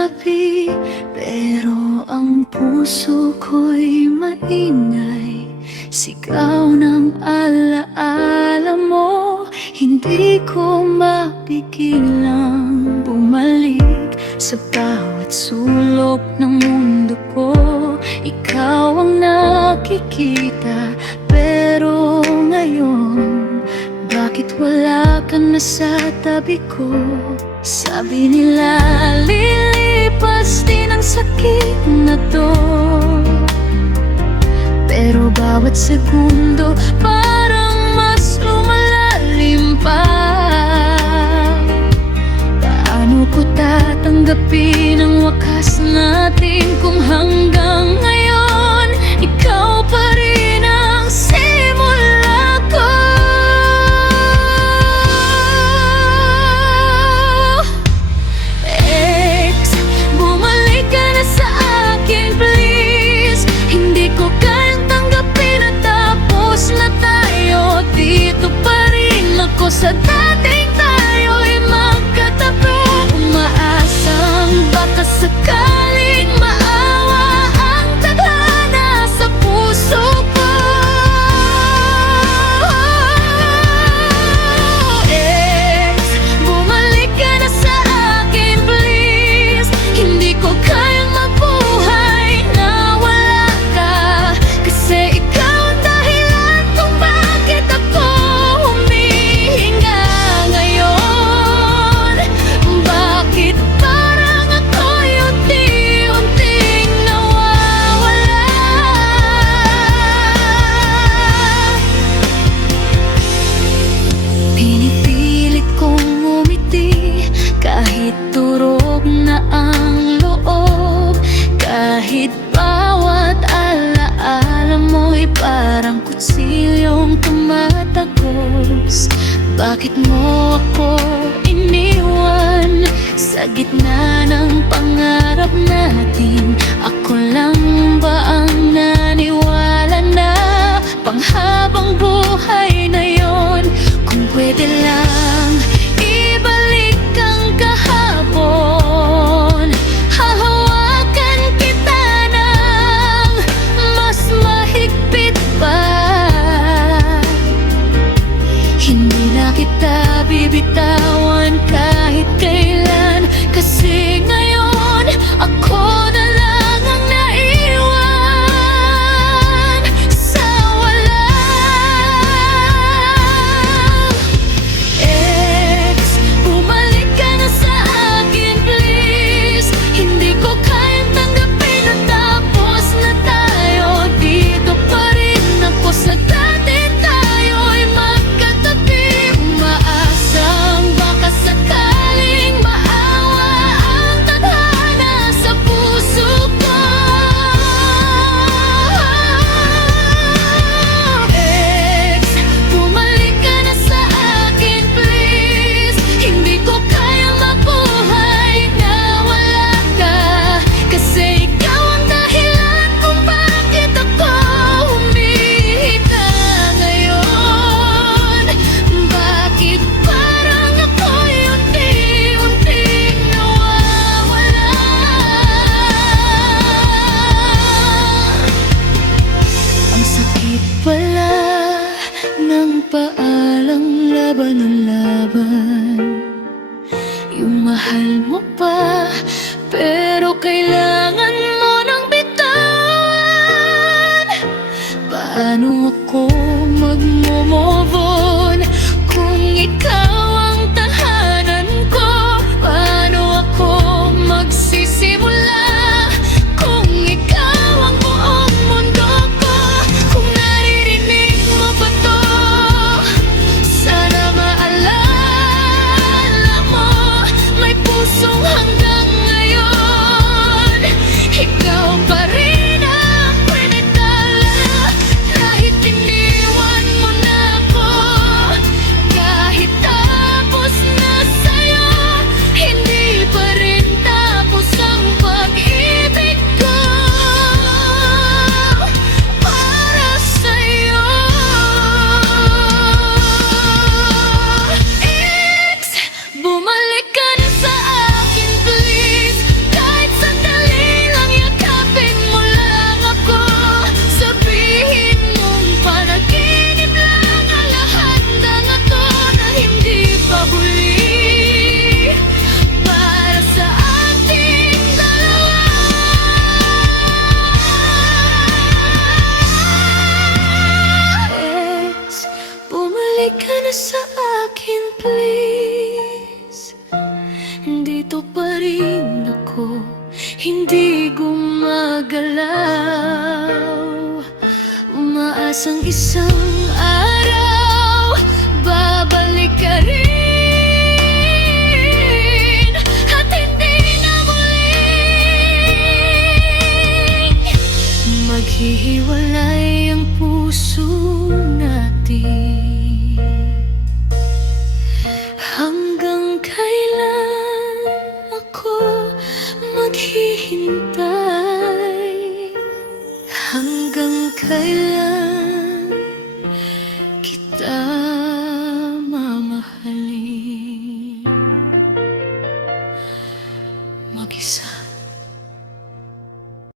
gabi, pero ang puso ko'y maingay. Sigaw ng alaala mo, hindi ko mapigilang bumalik sa bawat sulok ng mundo ko. Ikaw ang nakikita, pero ngayon, bakit wala ka na sa tabi ko? Sabi nila lilipas din ang sakit na to, pero bawat segundo parang mas lumalalim pa. Paano ko tatanggapin ang wakas natin kung hanggang ngayon ikaw pa rin ang simula ko? Ex, bumalik ka na sa akin please. Hindi ko kayang tanggapin na tapos na tayo. Dito pa rin ako sa dating tayo'y magkatabi. Umaasang baka sakaling maawa ang tadhana sa puso ko. Ex, bumalik ka na sa akin please. Hindi ko kayang mabuhay na wala ka, kasi ikaw ang dahilan kung bakit ako humihinga ngayon. Bakit parang ako'y unti-unting nawawala? Pinipilit kong umiti kahit turog na ang loob, kahit bawat alaala mo'y parang kutsilyong tumatagos. Bakit mo ako iniwan sa gitna ng pangarap natin? Ako lang ba ang naniwala na panghabang buhay na yon? Kung pwede lang ibalik ang kahapon, hahawakan kita ng mas mahigpit pa. Hindi na kita bibitawan kahit kailan, kasi ngayon ako na lang ang naiwan sa walang. Ex, bumalik ka na sa akin please. Hindi ko kayang tanggapin na tapos na tayo. Dito pa rin ako sa dati tayo'y magkatabi. Umaasang baka sakaling maawa ang tadhana sa puso ko. Ex, bumalik ka na sa akin please. Hindi ko kayang mabuhay na wala ka, kasi ikaw ang dahilan kung bakit ako humihinga ngayon. Bakit parang ako'y unti-unting nawawala? Ang sakit pala ng paalang laban ng laban. Yung mahal mo pa, pero kailangan mo nang bitawan. Paano ako mag-move on kung ikaw ang tahanan ko? Paano ako magsisimula kung ikaw ang buong mundo ko? Kung naririnig mo ba to, sana maalala mo, may pusong hanggang ngayon ikaw pa rin ang pinagdala. Kahit iniwan mo na ako, gumagalaw. Umaasang isang araw babalik ka rin, at hindi na muling maghihiwalay ang puso natin. Hanggang kailan ako maghihintay? Hanggang kailan